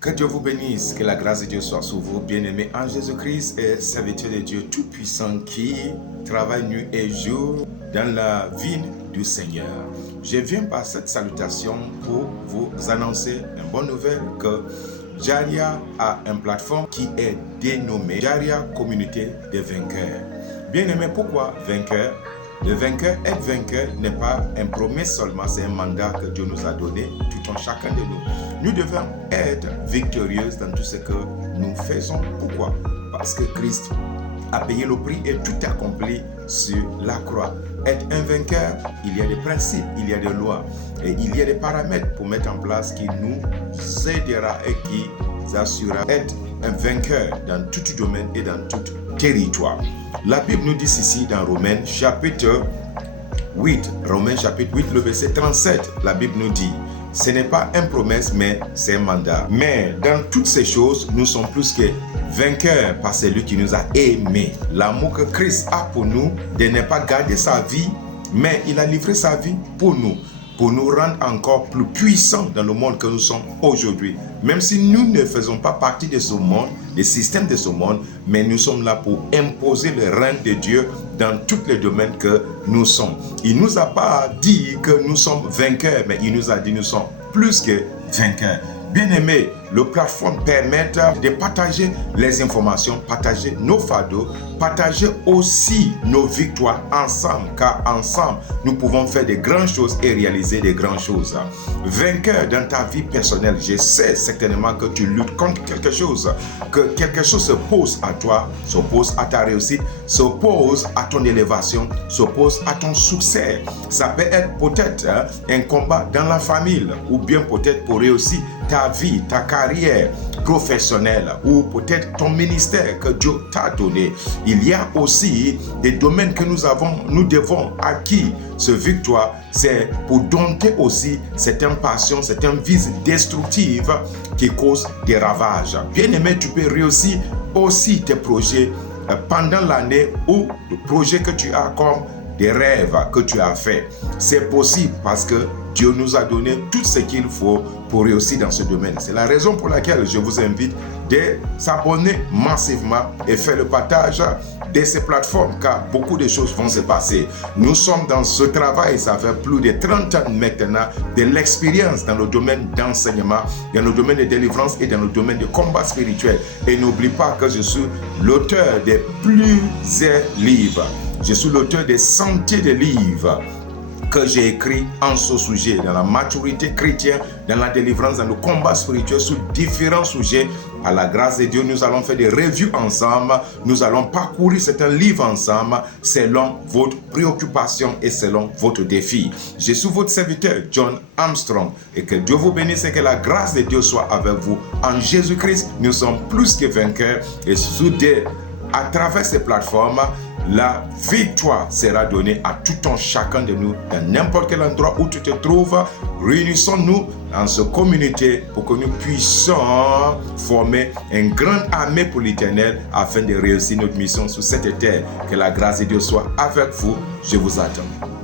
Que Dieu vous bénisse, que la grâce de Dieu soit sur vous, bien-aimés en Jésus-Christ et serviteurs de Dieu Tout-Puissant qui travaille nuit et jour dans la vie du Seigneur. Je viens par cette salutation pour vous annoncer une bonne nouvelle que Jaria a une plateforme qui est dénommée Jaria Communauté des Vainqueurs. Bien-aimés, pourquoi vainqueur? Le vainqueur, être vainqueur n'est pas une promesse seulement, c'est un mandat que Dieu nous a donné, tout en chacun de nous. Nous devons être victorieux dans tout ce que nous faisons. Pourquoi? Parce que Christ a payé le prix et tout est accompli sur la croix. Être un vainqueur, il y a des principes, il y a des lois et il y a des paramètres pour mettre en place qui nous aidera et qui assurera être un vainqueur dans tout domaine et dans tout territoire. La Bible nous dit ici dans Romains chapitre 8, le verset 37, la Bible nous dit, ce n'est pas une promesse, mais c'est un mandat. Mais dans toutes ces choses, nous sommes plus que vainqueurs par celui qui nous a aimés. L'amour que Christ a pour nous de ne pas garder sa vie, mais il a livré sa vie pour nous rendre encore plus puissants dans le monde que nous sommes aujourd'hui. Même si nous ne faisons pas partie de ce monde, des systèmes de ce monde, mais nous sommes là pour imposer le règne de Dieu dans tous les domaines que nous sommes. Il ne nous a pas dit que nous sommes vainqueurs, mais il nous a dit que nous sommes plus que vainqueurs. Bien-aimés, le plateforme permet de partager les informations, partager nos fardeaux, partager aussi nos victoires ensemble, car ensemble, nous pouvons faire de grandes choses et réaliser de grandes choses. Vainqueur dans ta vie personnelle, je sais certainement que tu luttes contre quelque chose, que quelque chose se pose à toi, s'oppose à ta réussite, s'oppose à ton élévation, s'oppose à ton succès. Ça peut être peut-être un combat dans la famille, ou bien peut-être pour réussir ta vie, ta carrière professionnelle ou peut-être ton ministère que Dieu t'a donné. Il y a aussi des domaines que nous devons acquis. Ce victoire, c'est pour dompter aussi certaines passions, certaines vies destructives qui causent des ravages. Bien aimé, tu peux réussir aussi tes projets pendant l'année ou le projet que tu as comme des rêves que tu as fait. C'est possible parce que Dieu nous a donné tout ce qu'il faut pour réussir dans ce domaine. C'est la raison pour laquelle je vous invite de s'abonner massivement et faire le partage de ces plateformes, car beaucoup de choses vont se passer. Nous sommes dans ce travail, ça fait plus de 30 ans maintenant, de l'expérience dans le domaine d'enseignement, dans le domaine de délivrance et dans le domaine de combat spirituel. Et n'oublie pas que je suis l'auteur de plusieurs livres. Je suis l'auteur de centaines de livres que j'ai écrit en ce sujet, dans la maturité chrétienne, dans la délivrance, dans le combat spirituel, sur différents sujets. À la grâce de Dieu, nous allons faire des reviews ensemble, nous allons parcourir certains livres ensemble, selon votre préoccupation et selon votre défi. Je suis votre serviteur, John Armstrong, et que Dieu vous bénisse et que la grâce de Dieu soit avec vous. En Jésus-Christ, nous sommes plus que vainqueurs et soudés. À travers ces plateformes, la victoire sera donnée à tout un chacun de nous, dans n'importe quel endroit où tu te trouves. Réunissons-nous dans cette communauté pour que nous puissions former une grande armée pour l'Éternel afin de réussir notre mission sur cette terre. Que la grâce de Dieu soit avec vous. Je vous attends.